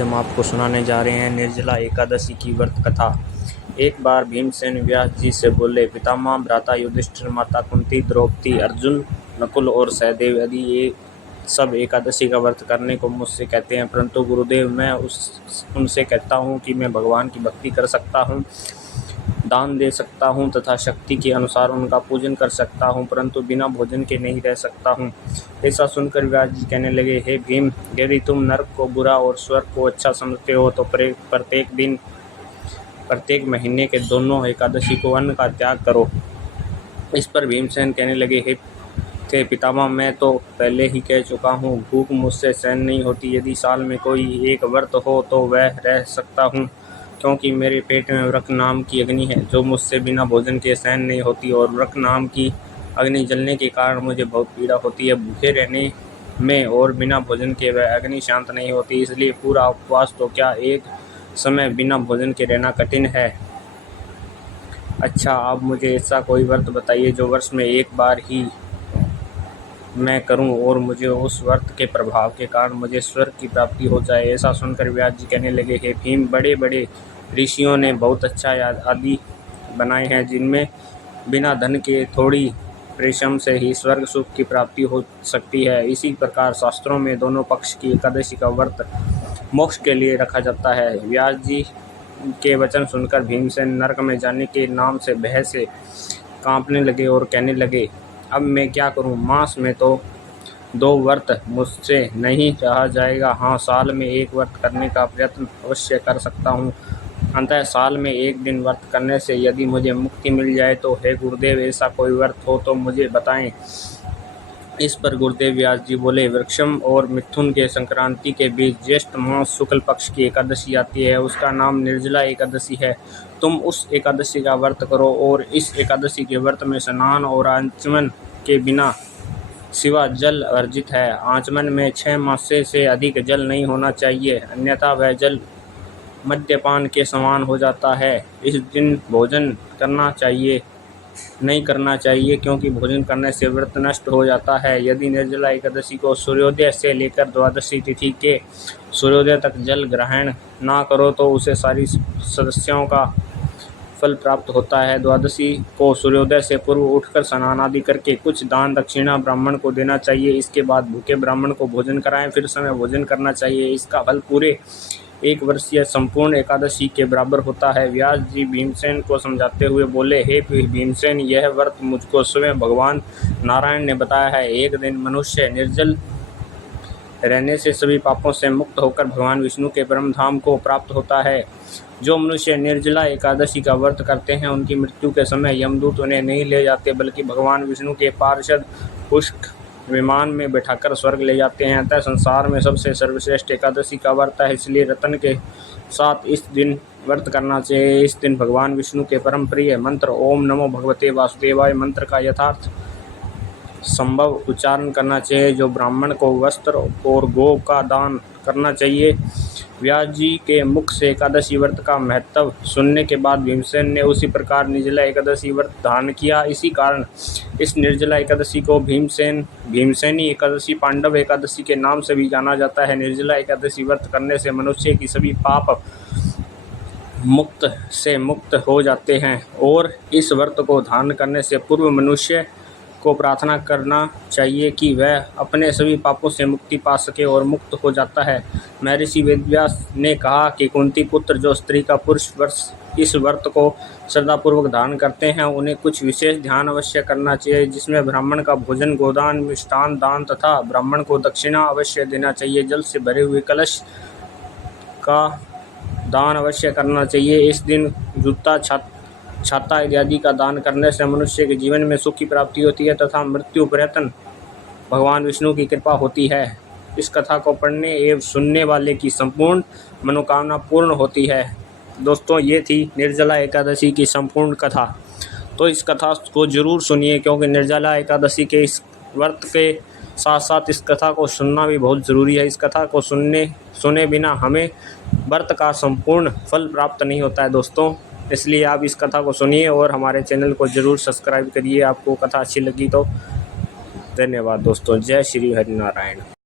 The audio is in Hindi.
हम आपको सुनाने जा रहे हैं निर्जला एकादशी की व्रत कथा। एक बार भीमसेन व्यास जी से बोले, पितामह, भ्राता युधिष्ठिर, माता कुंती, द्रौपदी, अर्जुन, नकुल और सहदेव यदि ये सब एकादशी का व्रत करने को मुझसे कहते हैं, परंतु गुरुदेव मैं उनसे कहता हूँ कि मैं भगवान की भक्ति कर सकता हूँ, दान दे सकता हूँ तथा शक्ति के अनुसार उनका पूजन कर सकता हूँ, परंतु बिना भोजन के नहीं रह सकता हूँ। ऐसा सुनकर व्यास जी कहने लगे, हे भीम, यदि तुम नरक को बुरा और स्वर्ग को अच्छा समझते हो तो प्रत्येक दिन, प्रत्येक महीने के दोनों एकादशी को अन्न का त्याग करो। इस पर भीमसेन कहने लगे, हे पितामह, मैं तो पहले ही कह चुका हूँ, भूख मुझसे सहन नहीं होती। यदि साल में कोई एक व्रत हो तो वह रह सकता हूँ, क्योंकि मेरे पेट में वृक नाम की अग्नि है जो मुझसे बिना भोजन के सहन नहीं होती, और वृक नाम की अग्नि जलने के कारण मुझे बहुत पीड़ा होती है। भूखे रहने में और बिना भोजन के वह अग्नि शांत नहीं होती, इसलिए पूरा उपवास तो क्या, एक समय बिना भोजन के रहना कठिन है। अच्छा, आप मुझे ऐसा कोई व्रत बताइए जो वर्ष में एक बार ही मैं करूं और मुझे उस व्रत के प्रभाव के कारण मुझे स्वर्ग की प्राप्ति हो जाए। ऐसा सुनकर व्यास जी कहने लगे, हे भीम, बड़े बड़े ऋषियों ने बहुत अच्छा आदि बनाए हैं, जिनमें बिना धन के थोड़ी परिश्रम से ही स्वर्ग सुख की प्राप्ति हो सकती है। इसी प्रकार शास्त्रों में दोनों पक्ष की एकादशी का व्रत मोक्ष के लिए रखा जाता है। व्यास जी के वचन सुनकर भीमसेन नरक में जाने के नाम से भय से कांपने लगे और कहने लगे, अब मैं क्या करूं? मास में तो 2 व्रत मुझसे नहीं रहा जाएगा। हाँ, साल में एक व्रत करने का प्रयत्न अवश्य कर सकता हूँ। अतः साल में एक दिन व्रत करने से यदि मुझे मुक्ति मिल जाए तो हे गुरुदेव, ऐसा कोई व्रत हो तो मुझे बताएं। इस पर गुरुदेव व्यास जी बोले, वृक्षम और मिथुन के संक्रांति के बीच ज्येष्ठ मास शुक्ल पक्ष की एकादशी आती है, उसका नाम निर्जला एकादशी है। तुम उस एकादशी का व्रत करो और इस एकादशी के व्रत में स्नान और आचमन के बिना सिवा जल वर्जित है। आचमन में 6 मासे से अधिक जल नहीं होना चाहिए, अन्यथा वह जल मद्यपान के समान हो जाता है। इस दिन भोजन नहीं करना चाहिए, क्योंकि भोजन करने से व्रत नष्ट हो जाता है। यदि निर्जला एकादशी को सूर्योदय से लेकर द्वादशी तिथि के सूर्योदय तक जल ग्रहण ना करो तो उसे सारी सदस्यों का फल प्राप्त होता है। द्वादशी को सूर्योदय से पूर्व उठकर स्नान आदि करके कुछ दान दक्षिणा ब्राह्मण को देना चाहिए। इसके बाद भूखे ब्राह्मण को भोजन कराएं, फिर समय भोजन करना चाहिए। इसका फल पूरे 1 वर्षीय संपूर्ण एकादशी के बराबर होता है। व्यास जी भीमसेन को समझाते हुए बोले, हे भीमसेन, यह व्रत मुझको स्वयं भगवान नारायण ने बताया है। एक दिन मनुष्य निर्जल रहने से सभी पापों से मुक्त होकर भगवान विष्णु के परम धाम को प्राप्त होता है। जो मनुष्य निर्जला एकादशी का व्रत करते हैं, उनकी मृत्यु के समय यमदूत उन्हें नहीं ले जाते, बल्कि भगवान विष्णु के पार्षद पुष्प विमान में बैठाकर स्वर्ग ले जाते हैं। अतः संसार में सबसे सर्वश्रेष्ठ एकादशी का व्रत है, इसलिए रतन के साथ इस दिन व्रत करना चाहिए। इस दिन भगवान विष्णु के परम प्रिय मंत्र ओम नमो भगवते वासुदेवाय मंत्र का यथार्थ संभव उच्चारण करना चाहिए। जो ब्राह्मण को वस्त्र और गौ का दान करना चाहिए। व्यास जी के मुख से एकादशी व्रत का महत्व सुनने के बाद भीमसेन ने उसी प्रकार निर्जला एकादशी व्रत धारण किया। इसी कारण इस निर्जला एकादशी को भीमसेनी एकादशी, पांडव एकादशी के नाम से भी जाना जाता है। निर्जला एकादशी व्रत करने से मनुष्य की सभी पाप मुक्त हो जाते हैं, और इस व्रत को धारण करने से पूर्व मनुष्य को प्रार्थना करना चाहिए कि वह अपने सभी पापों से मुक्ति पा सके और मुक्त हो जाता है। महर्षि वेदव्यास ने कहा कि कुंती पुत्र जो स्त्री का पुरुष इस व्रत को श्रद्धापूर्वक धारण करते हैं, उन्हें कुछ विशेष ध्यान अवश्य करना चाहिए, जिसमें ब्राह्मण का भोजन, गोदान, मिष्टान दान तथा ब्राह्मण को दक्षिणा अवश्य देना चाहिए। जल से भरे हुए कलश का दान अवश्य करना चाहिए। इस दिन जूता, छाता इत्यादि का दान करने से मनुष्य के जीवन में सुख की प्राप्ति होती है तथा मृत्यु पर्यंत भगवान विष्णु की कृपा होती है। इस कथा को पढ़ने एवं सुनने वाले की संपूर्ण मनोकामना पूर्ण होती है। दोस्तों, ये थी निर्जला एकादशी की संपूर्ण कथा। तो इस कथा को जरूर सुनिए, क्योंकि निर्जला एकादशी के इस व्रत के साथ साथ इस कथा को सुनना भी बहुत ज़रूरी है। इस कथा को सुने बिना हमें व्रत का संपूर्ण फल प्राप्त नहीं होता है दोस्तों। इसलिए आप इस कथा को सुनिए और हमारे चैनल को ज़रूर सब्सक्राइब करिए। आपको कथा अच्छी लगी तो धन्यवाद दोस्तों। जय श्री हरि नारायण।